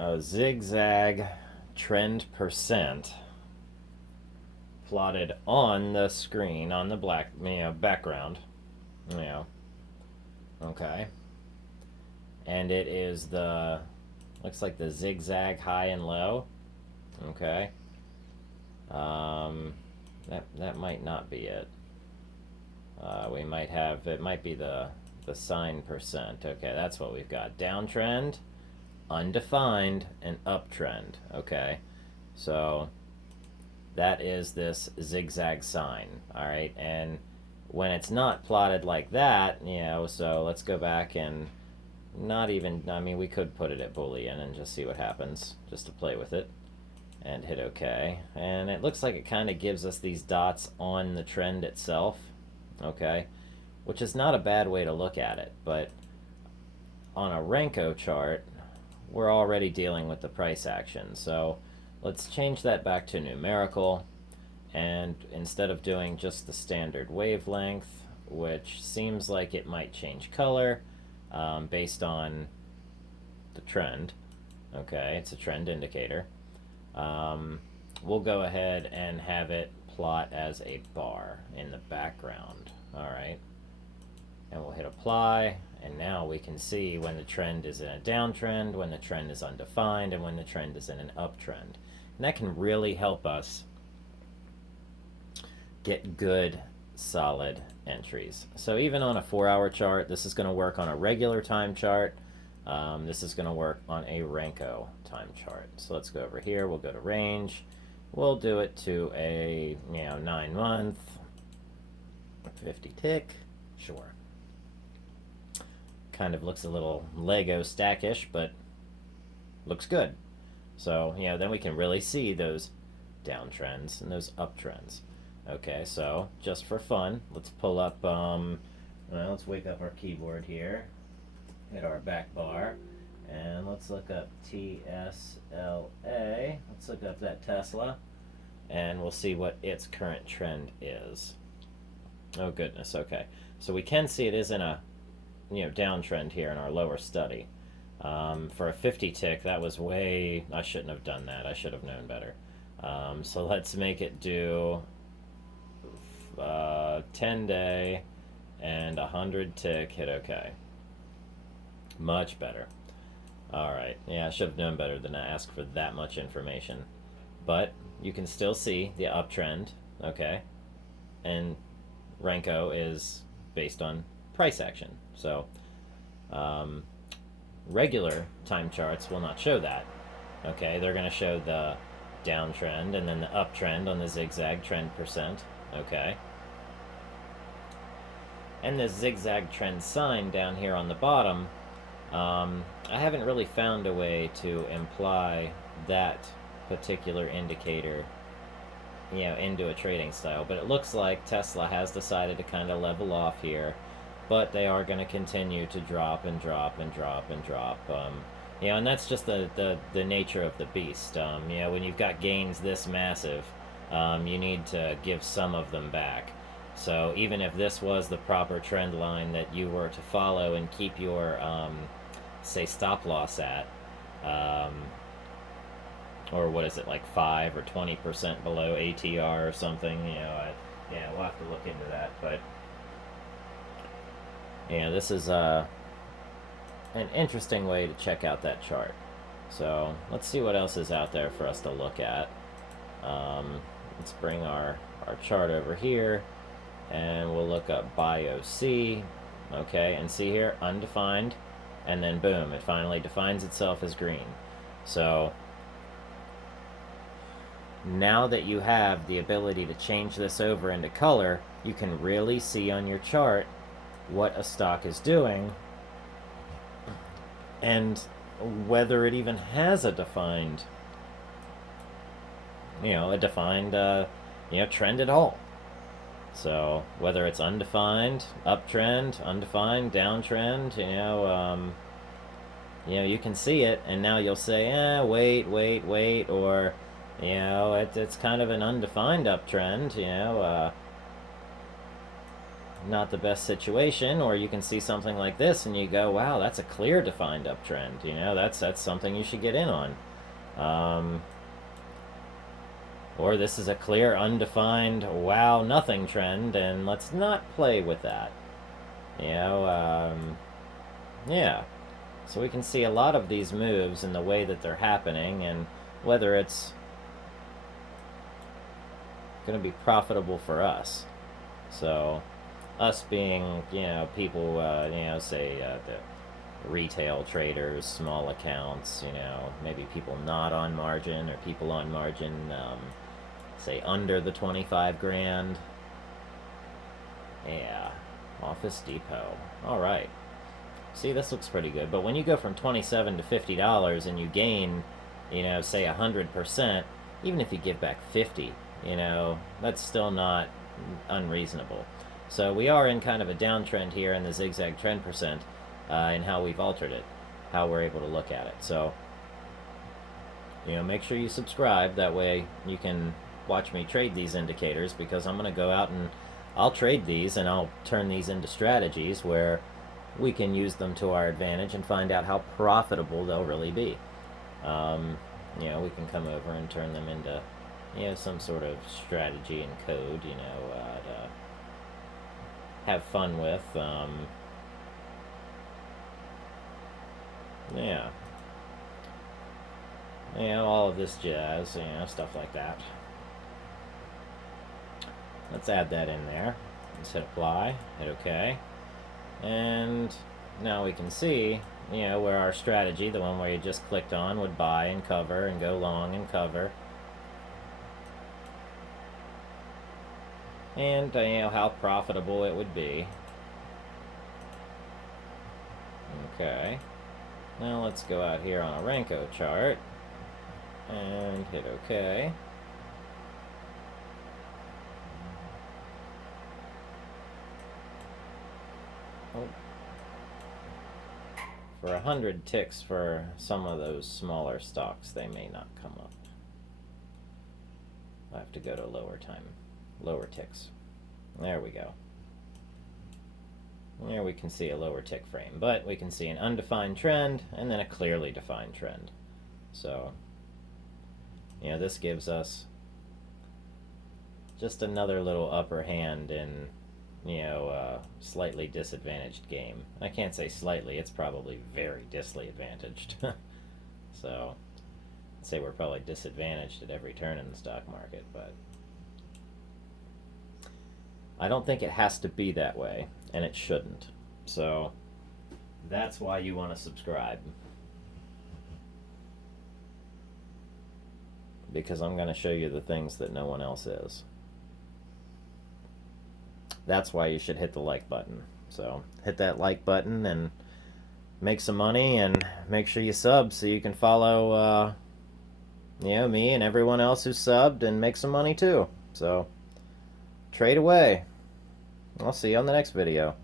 a zigzag trend percent plotted on the screen on the black background. Yeah. Okay. And it is the looks like the zigzag high and low. Okay. That might not be it. We might have it might be the sign percent. Okay, that's what we've got. Downtrend, undefined, and uptrend. Okay, so that is this zigzag sign. All right, and when it's not plotted like that, so let's go back and not even, I mean, we could put it at Boolean and just see what happens, just to play with it, and hit OK. And it looks like it kind of gives us these dots on the trend itself, okay, which is not a bad way to look at it, but on a Renko chart, we're already dealing with the price action. So let's change that back to numerical, and instead of doing just the standard wavelength, which seems like it might change color based on the trend, okay, it's a trend indicator, we'll go ahead and have it plot as a bar in the background. All right, and we'll hit apply, and now we can see when the trend is in a downtrend, when the trend is undefined, and when the trend is in an uptrend. And that can really help us get good, solid entries. So even on a 4-hour chart, this is going to work on a regular time chart. This is going to work on a Renko time chart. So let's go over here. We'll go to range. We'll do it to a 9-month, 50 tick. Sure. Kind of looks a little Lego stackish, but looks good. So then we can really see those downtrends and those uptrends. Okay, so just for fun, let's pull up, let's wake up our keyboard here, hit our back bar, and let's look up TSLA. Let's look up that Tesla, and we'll see what its current trend is. Oh goodness, okay. So we can see it is in a downtrend here in our lower study. For a 50 tick, that was way, I shouldn't have done that. I should have known better. So let's make it do 10 day and 100 tick, hit OK. Much better. Alright, yeah, I should have known better than to ask for that much information. But you can still see the uptrend, okay? And Renko is based on price action. So regular time charts will not show that. Okay, they're going to show the downtrend and then the uptrend on the zigzag trend percent. Okay. And the zigzag trend sign down here on the bottom, I haven't really found a way to imply that particular indicator into a trading style, but it looks like Tesla has decided to kind of level off here, but they are going to continue to drop and drop and drop and drop. And that's just the nature of the beast. When you've got gains this massive, you need to give some of them back. So even if this was the proper trend line that you were to follow and keep your, say, stop loss at, or what is it, like 5 or 20% below ATR or something, we'll have to look into that. But this is an interesting way to check out that chart. So let's see what else is out there for us to look at. Let's bring our chart over here, and we'll look up BIOC. Okay, and see here, undefined, and then boom, it finally defines itself as green. So now that you have the ability to change this over into color, you can really see on your chart what a stock is doing and whether it even has a defined trend at all. So whether it's undefined, uptrend, undefined, downtrend, you can see it, and now you'll say, wait, or it's kind of an undefined uptrend, not the best situation, or you can see something like this and you go, wow, that's a clear defined uptrend. You know, that's something you should get in on. Or this is a clear undefined wow nothing trend, and let's not play with that. You know, yeah. So we can see a lot of these moves in the way that they're happening, and whether it's going to be profitable for us. So us being, you know, people, you know, say the retail traders, small accounts, you know, maybe people not on margin or people on margin, say under the 25 grand. Yeah, Office Depot. All right. See, this looks pretty good. But when you go from $27 to $50 and you gain, you know, say 100%, even if you give back 50, you know, that's still not unreasonable. So we are in kind of a downtrend here in the zigzag trend percent, in how we've altered it, how we're able to look at it. So, you know, make sure you subscribe. That way you can watch me trade these indicators, because I'm going to go out and I'll trade these and I'll turn these into strategies where we can use them to our advantage and find out how profitable they'll really be. You know, we can come over and turn them into, you know, some sort of strategy and code, you know, to have fun with. Yeah. You know, all of this jazz, you know, stuff like that. Let's add that in there. Let's hit apply, hit OK. And now we can see, you know, where our strategy, the one where you just clicked on, would buy and cover and go long and cover. And, you know, how profitable it would be. Okay. Now let's go out here on a Renko chart and hit OK. Oh. For 100 ticks for some of those smaller stocks, they may not come up. I have to go to lower ticks. There we go. There we can see a lower tick frame, but we can see an undefined trend and then a clearly defined trend. So, you know, this gives us just another little upper hand in, you know, slightly disadvantaged game. I can't say slightly, it's probably very disadvantaged. So, I'd say we're probably disadvantaged at every turn in the stock market, but I don't think it has to be that way, and it shouldn't. So, that's why you want to subscribe. Because I'm going to show you the things that no one else is. That's why you should hit the like button. So hit that like button and make some money, and make sure you sub so you can follow you know, me and everyone else who's subbed and make some money too. So trade away. I'll see you on the next video.